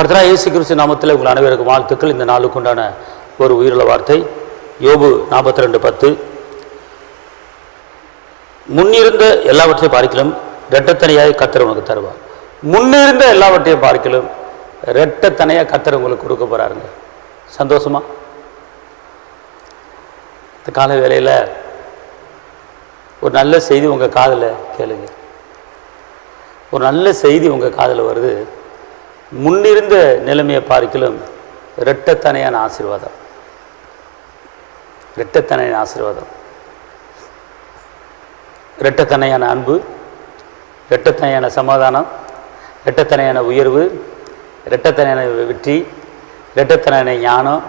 கர்த்தராகிய இயேசு கிறிஸ்து நாமத்தில் உங்கள் அனைவருக்கும் வாழ்த்துக்கள். இந்த நாளுக்கு உண்டான ஒரு உயிருள்ள வார்த்தை யோபு 42:10. முன்னிருந்த எல்லாவற்றையும் பார்க்கலாம் இரட்டத்தனையாய் கர்த்தர் உங்களுக்கு தருவார். முன்னிருந்த எல்லாவற்றையும் பார்க்கலாம் இரட்டத்தனையாக கர்த்தர் உங்களுக்கு கொடுக்க போகிறாருங்க. சந்தோஷமா? இந்த கால வேளையில் ஒரு நல்ல செய்தி உங்கள் காதில் கேளுங்க. ஒரு நல்ல செய்தி உங்கள் காதில் வருது. முன்னிருந்த நிலைமையை பார்க்கலும் இரட்டத்தனையான ஆசீர்வாதம். இரட்டத்தனையான ஆசீர்வாதம், இரட்டத்தனையான அன்பு, இரட்டத்தனையான சமாதானம், இரட்டத்தனையான உயர்வு, இரட்டத்தனையான வெற்றி, இரட்டத்தனையான ஞானம்,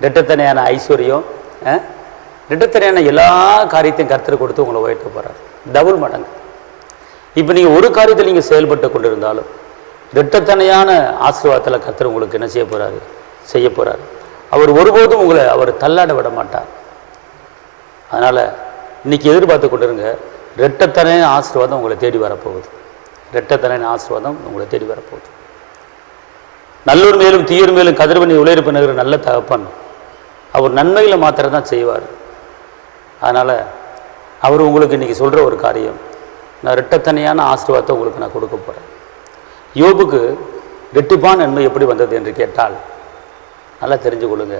இரட்டத்தனையான ஐஸ்வர்யம், இரட்டத்தனையான எல்லா காரியத்தையும் கர்த்தர் கொடுத்து உங்களை உயர்த்த போகிறார். டபுள் மடங்கு. இப்போ நீங்கள் ஒரு காரியத்தில் நீங்கள் செயல்பட்டு கொண்டு இருந்தாலும் இரட்டத்தனையான ஆசீர்வாதத்தில் கர்த்தர் உங்களுக்கு என்ன செய்ய போகிறார். அவர் ஒருபோதும் உங்களை அவர் தள்ளாட விட மாட்டார். அதனால் இன்றைக்கி எதிர்பார்த்து கொண்டிருங்க. இரட்டத்தனையான ஆசீர்வாதம் உங்களை தேடி வரப்போகுது. இரட்டத்தனையான ஆசீர்வாதம் உங்களை தேடி வரப்போகுது. நல்லூர் மேலும் தீயூர் மேலும் கதிர்வனை உழைப்பு நகர நல்ல தகப்பன் அவர் நன்மைகளை மாத்திரம் தான் செய்வார். அதனால் அவர் உங்களுக்கு இன்றைக்கி சொல்கிற ஒரு காரியம், நான் இரட்டத்தனையான ஆசீர்வாதத்தை உங்களுக்கு நான் கொடுக்க போகிறேன். யோபுக்கு ரெட்டிப்பான் நன்மை எப்படி வந்தது என்று கேட்டால் நல்லா தெரிஞ்சு கொள்ளுங்க.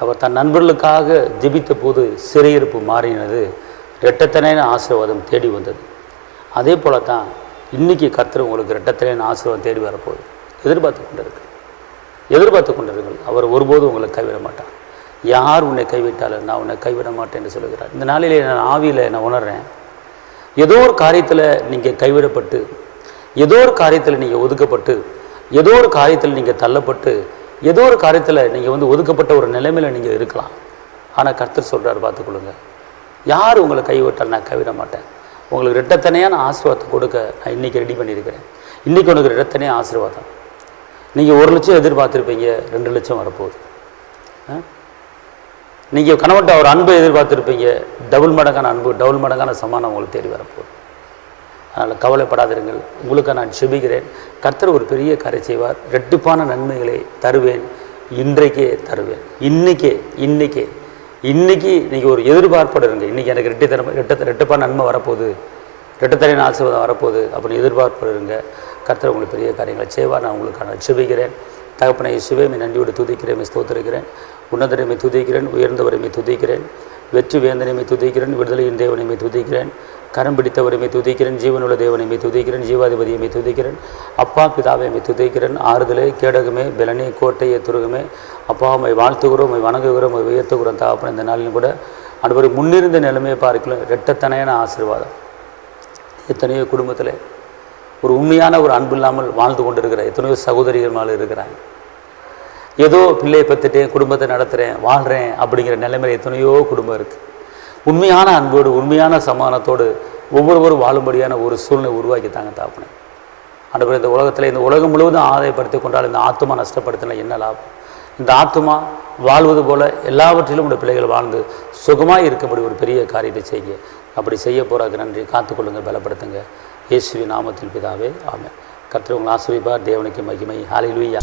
அவர் தன் நண்பர்களுக்காக ஜெபித்த போது சிறையிருப்பு மாறினது இரட்டத்தனையான ஆசீர்வாதம் தேடி வந்தது. அதே போல தான் இன்றைக்கி கர்த்தர் உங்களுக்கு இரட்டத்தனையான ஆசீர்வாதம் தேடி வரப்போகுது. எதிர்பார்த்து கொண்டிருங்கள். அவர் ஒருபோதும் உங்களை கைவிட மாட்டார். யார் உன்னை கைவிட்டாலும் நான் உன்னை கைவிட மாட்டேன் என்று சொல்லுகிறார். இந்த நாளிலே நான் ஆவியில் நான் உணர்றேன். ஏதோ ஒரு காரியத்தில் நீங்கள் கைவிடப்பட்டு, ஏதோ ஒரு காரியத்தில் நீங்கள் ஒதுக்கப்பட்டு, ஏதோ ஒரு காரியத்தில் நீங்கள் தள்ளப்பட்டு, ஏதோ ஒரு காரியத்தில் நீங்கள் ஒதுக்கப்பட்ட ஒரு நிலைமையில் நீங்கள் இருக்கலாம். ஆனால் கர்த்தர் சொல்கிறார், பார்த்துக்கொள்ளுங்க, யார் உங்களை கைவிட்டால் நான் கைவிட மாட்டேன். உங்களுக்கு இரட்டத்தனையான ஆசீர்வாதத்தை கொடுக்க நான் இன்றைக்கி ரெடி பண்ணியிருக்கிறேன். இன்றைக்கி உனக்கு இரட்டத்தனையான ஆசீர்வாதம். நீங்கள் 1 லட்சம் எதிர்பார்த்துருப்பீங்க, 2 லட்சம் வரப்போகுது. நீங்கள் கணவன்ட்ட ஒரு அன்பை எதிர்பார்த்துருப்பீங்க, டபுள் மடங்கான அன்பு, டபுள் மடங்கான சமானம் உங்களுக்கு தேடி வரப்போகுது. அதனால் கவலைப்படாதிருங்கள். உங்களுக்கு நான் செபிக்கிறேன். கர்த்தர் ஒரு பெரிய காரியம் செய்வார். ரெட்டிப்பான நன்மைகளை தருவேன். இன்றைக்கே தருவேன். இன்றைக்கே நீங்கள் ஒரு எதிர்பார்ப்போடு இருங்க. இன்றைக்கி எனக்கு ரெட்டிப்பான நன்மை வரப்போகுது, இரட்டத்தனையான ஆசீர்வாதம் வரப்போகுது அப்படின்னு எதிர்பார்ப்போடு இருங்க. கர்த்தர் உங்களுக்கு பெரிய காரியங்களை செய்வார். நான் உங்களுக்கு நான் செபிக்கிறேன். தகப்பனை இயேசுவே நன்றியோடு துதிக்கிறேன், ஸ்தோத்திரிக்கிறேன். உன்னதரைமை துதிக்கிறேன், உயர்ந்தவரைமை துதிக்கிறேன், வெற்றி வேந்தனைமை துதிக்கிறேன், விடுதலையின் தேவனைமை துதிக்கிறேன், கரம் பிடித்தவரைமை துதிக்கிறேன், ஜீவனுள்ள தேவனைமை துதிக்கிறேன், ஜீவாதிபதியமை துதிக்கிறேன், அப்பா பிதாவைமை துதிக்கிறேன், ஆறுதலே கேடகமே பெலனே கோட்டையே துருகமே. அப்பா உம்மை வாழ்த்துகிறோம், உம்மை வணங்குகிறோம், உம்மை உயர்த்துகிறோம். தகப்பன் இந்த நாளிலும் கூட அனைவரை முன்னிருந்த நிலைமையை பார்க்கலாம் இரட்டத்தனையான ஆசீர்வாதம். எத்தனையோ குடும்பத்தில் ஒரு உண்மையான ஒரு அன்பு இல்லாமல் வாழ்ந்து கொண்டு இருக்கிற எத்தனையோ சகோதரிகள் மேலே இருக்கிறாங்க. ஏதோ பிள்ளையை பெற்றுட்டேன், குடும்பத்தை நடத்துகிறேன், வாழ்கிறேன் அப்படிங்கிற நிலைமையில் எத்தனையோ குடும்பம் இருக்குது. உண்மையான அன்போடு உண்மையான சமாதானத்தோடு ஒவ்வொருவரும் வாழும்படியான ஒரு சூழ்நிலை உருவாக்கித்தாங்க தாப்பனே. ஆண்டவரே, இந்த உலகத்தில் இந்த உலகம் முழுவதும் ஆதாயப்படுத்தி கொண்டால் இந்த ஆத்துமா நஷ்டப்படுத்தினா என்ன லாபம்? இந்த ஆத்துமா வாழ்வது போல் எல்லாவற்றிலும் உடைய பிள்ளைகள் வாழ்ந்து சுகமாக இருக்கும்படி ஒரு பெரிய காரியத்தை செய்ய அப்படி செய்ய போகிறாங்க. நன்றி. காத்துக்கொள்ளுங்க, பலப்படுத்துங்க. இயேசுவின் நாமத்தில் பிதாவே, ஆமென். கர்த்தர் உங்களை ஆசீர்வதிப்பார். தேவனுக்கு மகிமை. ஹல்லேலூயா.